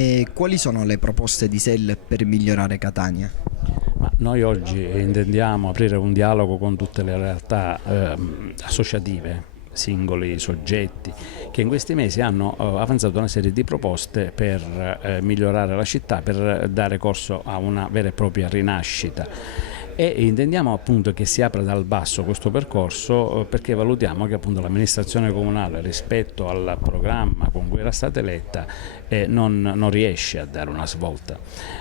E quali sono le proposte di SEL per migliorare Catania? Ma noi oggi intendiamo aprire un dialogo con tutte le realtà associative, singoli soggetti, che in questi mesi hanno avanzato una serie di proposte per migliorare la città, per dare corso a una vera e propria rinascita. E intendiamo appunto che si apra dal basso questo percorso perché valutiamo che appunto l'amministrazione comunale rispetto al programma con cui era stata eletta non riesce a dare una svolta.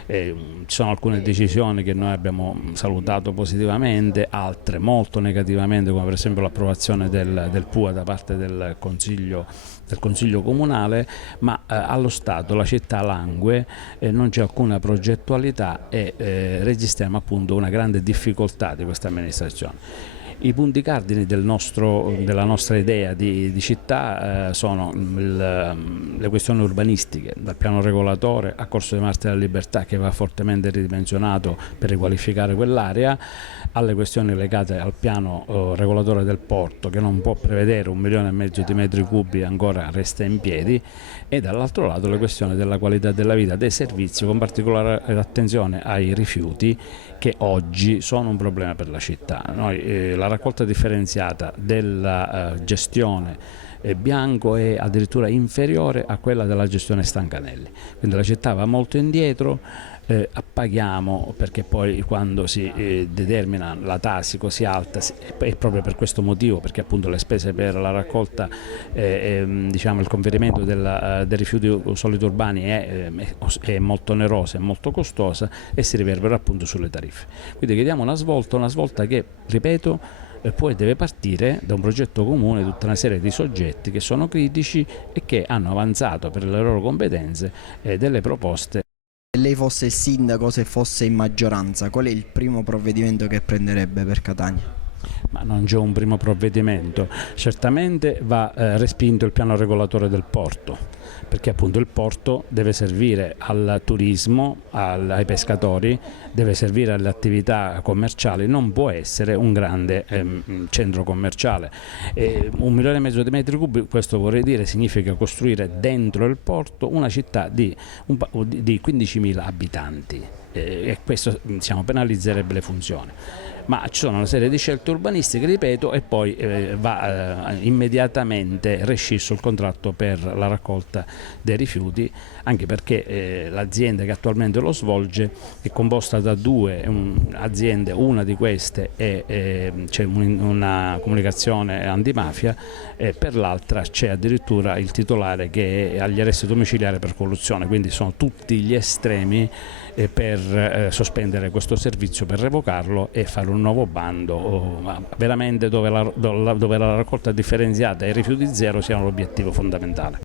Ci sono alcune decisioni che noi abbiamo salutato positivamente, altre molto negativamente, come per esempio l'approvazione del PUA da parte del Consiglio Comunale, ma allo Stato la città langue, non c'è alcuna progettualità e registriamo appunto una grande difficoltà di questa amministrazione. I punti cardini della nostra idea di città sono le questioni urbanistiche, dal piano regolatore a Corso di Marte della Libertà, che va fortemente ridimensionato per riqualificare quell'area, alle questioni legate al piano regolatore del porto, che non può prevedere 1,5 milioni di metri cubi, ancora resta in piedi, e dall'altro lato le questioni della qualità della vita, dei servizi, con particolare attenzione ai rifiuti, che oggi sono un problema per la città. La raccolta differenziata della gestione Bianco è addirittura inferiore a quella della gestione Stancanelli, quindi la città va molto indietro. Paghiamo perché poi quando si determina la tassa così alta è proprio per questo motivo, perché appunto le spese per la raccolta diciamo il conferimento dei rifiuti solidi urbani è molto onerosa, è molto costosa e si riverbera appunto sulle tariffe. Quindi chiediamo una svolta che, ripeto, poi deve partire da un progetto comune di tutta una serie di soggetti che sono critici e che hanno avanzato per le loro competenze delle proposte. Se lei fosse il sindaco, se fosse in maggioranza, qual è il primo provvedimento che prenderebbe per Catania? Ma non c'è un primo provvedimento, certamente va respinto il piano regolatore del porto, perché appunto il porto deve servire al turismo, ai pescatori, deve servire alle attività commerciali, non può essere un grande centro commerciale. 1,5 milioni di metri cubi, questo vorrei dire, significa costruire dentro il porto una città di 15.000 abitanti. E questo penalizzerebbe le funzioni, ma ci sono una serie di scelte urbanistiche, ripeto, e poi va immediatamente rescisso il contratto per la raccolta dei rifiuti, anche perché l'azienda che attualmente lo svolge è composta da due aziende, una di queste c'è una comunicazione antimafia, e per l'altra c'è addirittura il titolare che è agli arresti domiciliari per corruzione, quindi sono tutti gli estremi per sospendere questo servizio, per revocarlo e fare un nuovo bando veramente dove la raccolta differenziata e i rifiuti zero siano l'obiettivo fondamentale.